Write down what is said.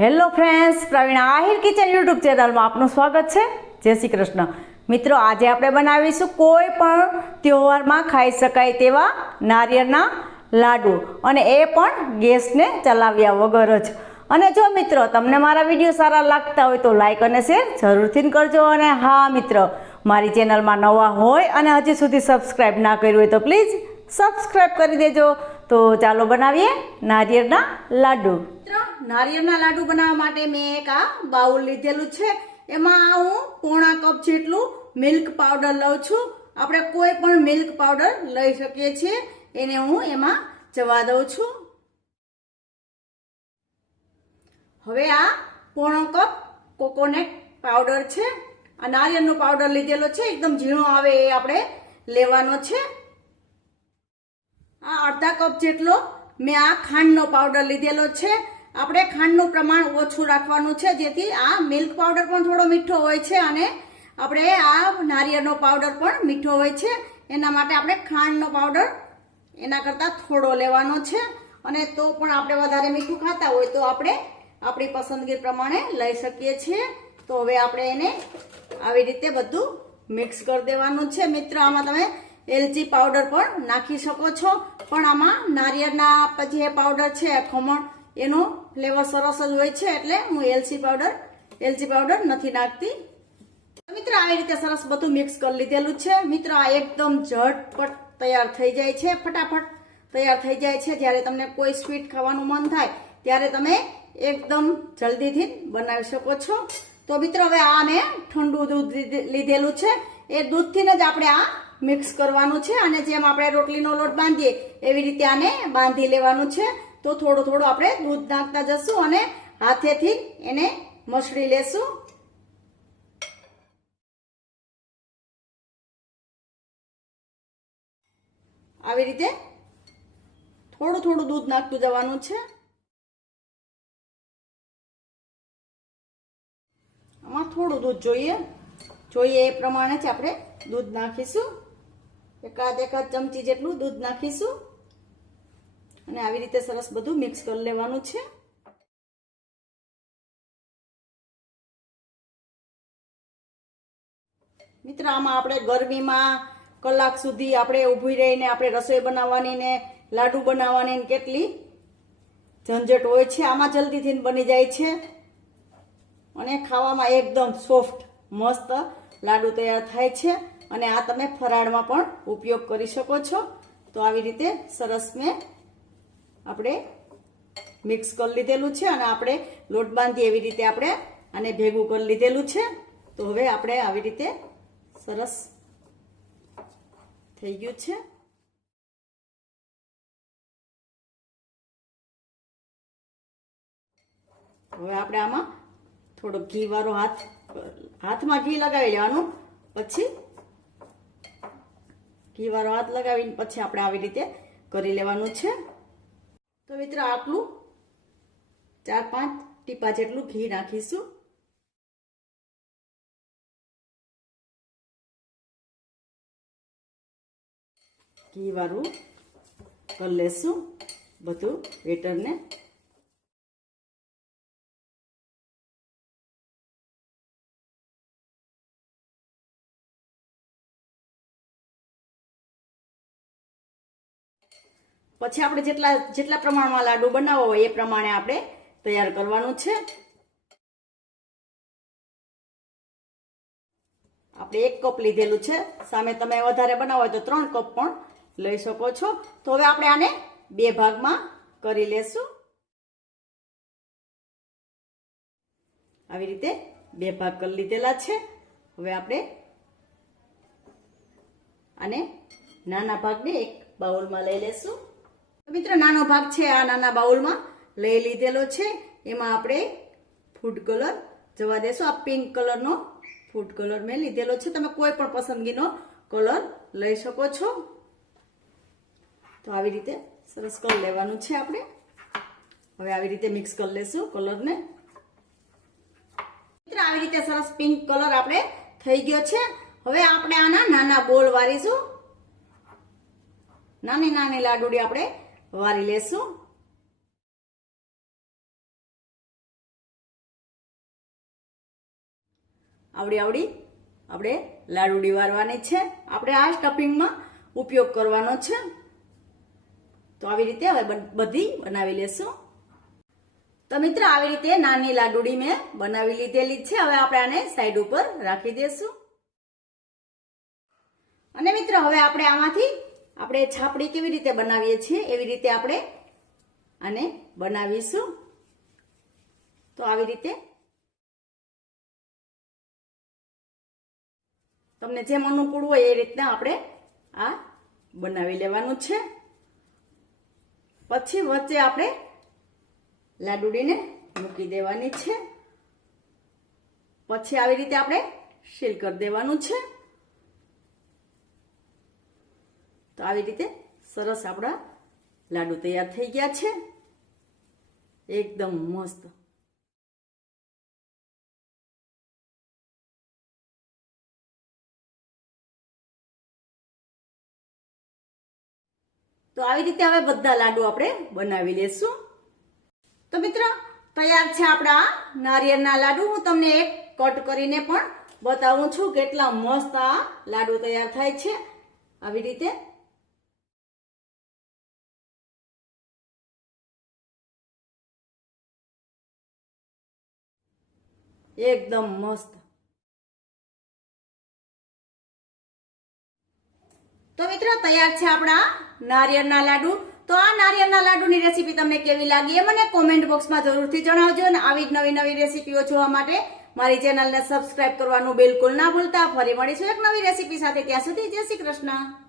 Hello friends, Praveen Ahir kitchen YouTube ચેનલમાં આપનું સ્વાગત છે. જય શ્રી કૃષ્ણ. મિત્રો, આજે આપણે બનાવીશું કોઈ પણ તહેવારમાં ખાઈ શકાય તેવા નારિયેળના લાડુ અને એ પણ ગેસને ચલાવ્યા વગર જ. અને જો મિત્રો, તમને મારા વીડિયો સારા લાગતા હોય તો લાઇક અને શેર જરૂરથી કરજો. અને હા, મિત્રો, મારી ચેનલમાં નવા હોય અને હજી સુધી સબસ્ક્રાઈબ ના કર્યું હોય તો પ્લીઝ સબસ્ક્રાઈબ કરી દેજો. તો ચાલો બનાવીએ નારિયેળના લાડુ. નારિયેળના લાડુ બનાવવા માટે મેં એક આ બાઉલ લીધેલું છે. એમાં હું પોણા કપ જેટલું મિલ્ક પાવડર લઉં છું. આપણે કોઈ પણ મિલ્ક પાવડર લઈ શકીએ છીએ. એને હું એમાં જવા દઉં છું. હવે આ પોણો કપ કોકોનટ પાવડર છે. આ નારિયેળનો પાવડર લીધેલો છે. એકદમ ઝીણો આવે એ આપણે લેવાનો છે. આ અડધા કપ જેટલો મેં આ ખાંડનો પાવડર લીધેલો છે. આપણે ખાંડનું પ્રમાણ ઓછું રાખવાનું છે, જેથી આ મિલ્ક પાવડર પણ થોડો મીઠો હોય છે અને આપણે આ નારિયેળનો પાવડર પણ મીઠો હોય છે. એના માટે આપણે ખાંડનો પાવડર એના કરતાં થોડો લેવાનો છે. અને તો પણ આપણે વધારે મીઠું ખાતા હોય તો આપણે આપણી પસંદગી પ્રમાણે લઈ શકીએ છીએ. તો હવે આપણે એને આવી રીતે બધું મિક્સ કરી દેવાનું છે. મિત્ર, આમાં તમે એલચી પાવડર પણ નાખી શકો છો. પણ આમાં નારિયેળના પછી એ પાવડર છે, ખમણ, એનો ફ્લેવર સરસ જ હોય છે એટલે હું એલચી પાવડર એલચી પાવડર નથી નાખતી. મિત્ર આવી રીતે સરસ બધું મિક્સ કરી લીધેલું છે. મિત્ર, આ એકદમ ઝટપટ તૈયાર થઈ જાય છે, ફટાફટ તૈયાર થઈ જાય છે. જ્યારે તમને કોઈ સ્વીટ ખાવાનું મન થાય, ત્યારે તમે એકદમ જલ્દીથી બનાવી શકો છો. તો મિત્રો, હવે આ મેં ઠંડુ દૂધ લીધેલું છે. એ દૂધથી જ આપણે આ મિક્સ કરવાનું છે અને જેમ આપણે રોટલીનો લોટ બાંધીએ, એવી રીતે આને બાંધી લેવાનું છે. તો થોડું થોડું આપણે દૂધ નાખતા જશું અને હાથેથી એને મસળી લેશું. આવી રીતે થોડું થોડું દૂધ નાખતું જવાનું છે. આમાં થોડું દૂધ જોઈએ. જોઈએ એ પ્રમાણે જ આપણે દૂધ નાખીશું. એકાદ એકાદ ચમચી જેટલું દૂધ નાખીશું. અને આવી રીતે સરસ બધું મિક્સ કરી લેવાનું છે. મિત્ર, આમાં આપણે ગરમીમાં કલાક સુધી આપણે ઊભી રહીને આપણે રસોઈ બનાવવાની ને લાડુ બનાવવાની ને કેટલી ઝંઝટ હોય છે. આમાં જલ્દીથી બની જાય છે. અને ખાવામાં એકદમ સોફ્ટ, મસ્ત લાડુ તૈયાર થાય છે. અને આ તમે ફરાળમાં પણ ઉપયોગ કરી શકો છો. તો આવી રીતે સરસ મેં આપણે મિક્સ કરી લીધેલું છે અને આપણે લોટ બાંધી એવી રીતે આપણે આને ભેગું કરી લીધેલું છે. તો હવે આપણે આવી રીતે સરસ થઈ ગયું છે. હવે આપણે આમાં થોડો ઘી વાળો હાથ, હાથમાં ઘી લગાવી લેવાનું. પછી ઘી વાળો હાથ લગાવીને પછી આપણે આવી રીતે કરી લેવાનું છે. તો મિત્ર આટલું. ચાર પાંચ ટીપા જેટલું ઘી નાખીશું. ઘી વાળું કરી લેશું બધું વેટરને. પછી આપણે જેટલા જેટલા પ્રમાણમાં લાડુ બનાવવો હોય એ પ્રમાણે આપણે તૈયાર કરવાનું છે. આપણે એક કપ લીધેલું છે. સામે તમે વધારે બનાવો હોય તો ત્રણ કપ પણ લઈ શકો છો. તો હવે આપણે આને બે ભાગમાં કરી લેશું. આવી રીતે બે ભાગ કરી લીધેલા છે. હવે આપણે આને નાના ભાગને એક બાઉલમાં લઈ લેશું. મિત્ર, નાનો ભાગ છે આ નાના બાઉલમાં. લઈ લીધેલો છે. એમાં આપણે ફૂડ કલર જવા દેશું. આ પિંક કલરનો ફૂડ કલર મેં લીધેલો છે. તમે કોઈ પણ પસંદગીનો કલર લઈ શકો છો. તો આવી રીતે સરસ કલર લેવાનું છે આપણે. હવે આવી રીતે મિક્સ કરી લેશું કલરને મિત્ર, આવી રીતે સરસ પિંક કલર આપણે થઈ ગયો છે. હવે આપણે આના નાના બોલ વારીશું. નાની નાની લાડુડી આપણે વાળી લેશું આવડી આવડી. આપણે લાડુડી વારવાની છે. આપણે આ સ્ટફિંગમાં ઉપયોગ કરવાનો છે. તો આવી રીતે હવે બધી બનાવી લેશું. તો મિત્ર, આવી રીતે નાની લાડુડી મેં બનાવી લીધેલી છે. હવે આપણે આને સાઈડ ઉપર રાખી દેશું. અને મિત્ર, હવે આપણે આમાંથી આપણે છાપડી કેવી રીતે બનાવીએ છીએ? એવી રીતે આપણે આને બનાવીશું. તો આવી રીતે તમને જેમ અનુકૂળ હોય એ રીતના આપણે આ બનાવી લેવાનું છે. પછી વચ્ચે આપણે લાડુડીને મૂકી દેવાની છે. પછી આવી રીતે આપણે સીલ કરી દેવાનું છે. તો આવી રીતે સરસ આપણા લાડુ તૈયાર થઈ ગયા છે. એકદમ મસ્ત. તો આવી રીતે હવે બધા લાડુ આપણે બનાવી લેશું. તો મિત્ર, તૈયાર છે આપણા નારિયેળના લાડુ. હું તમને એક કટ કરીને પણ બતાવું છું કેટલા મસ્ત આ લાડુ તૈયાર થાય છે. આવી રીતે એકદમ મસ્ત. તો મિત્રો, તૈયાર છે આપણા નારિયેળના લાડુ. તો આ નારિયેળના લાડુની રેસીપી તમને કેવી લાગી એ મને કોમેન્ટ બોક્સમાં જરૂરથી જણાવજો અને આવી જ નવી નવી રેસીપીઓ જોવા માટે મારી ચેનલને સબસ્ક્રાઇબ કરવાનું બિલકુલ ના ભૂલતા. ફરી મળીશું એક નવી રેસીપી સાથે. ત્યાં સુધી જય શ્રી કૃષ્ણ.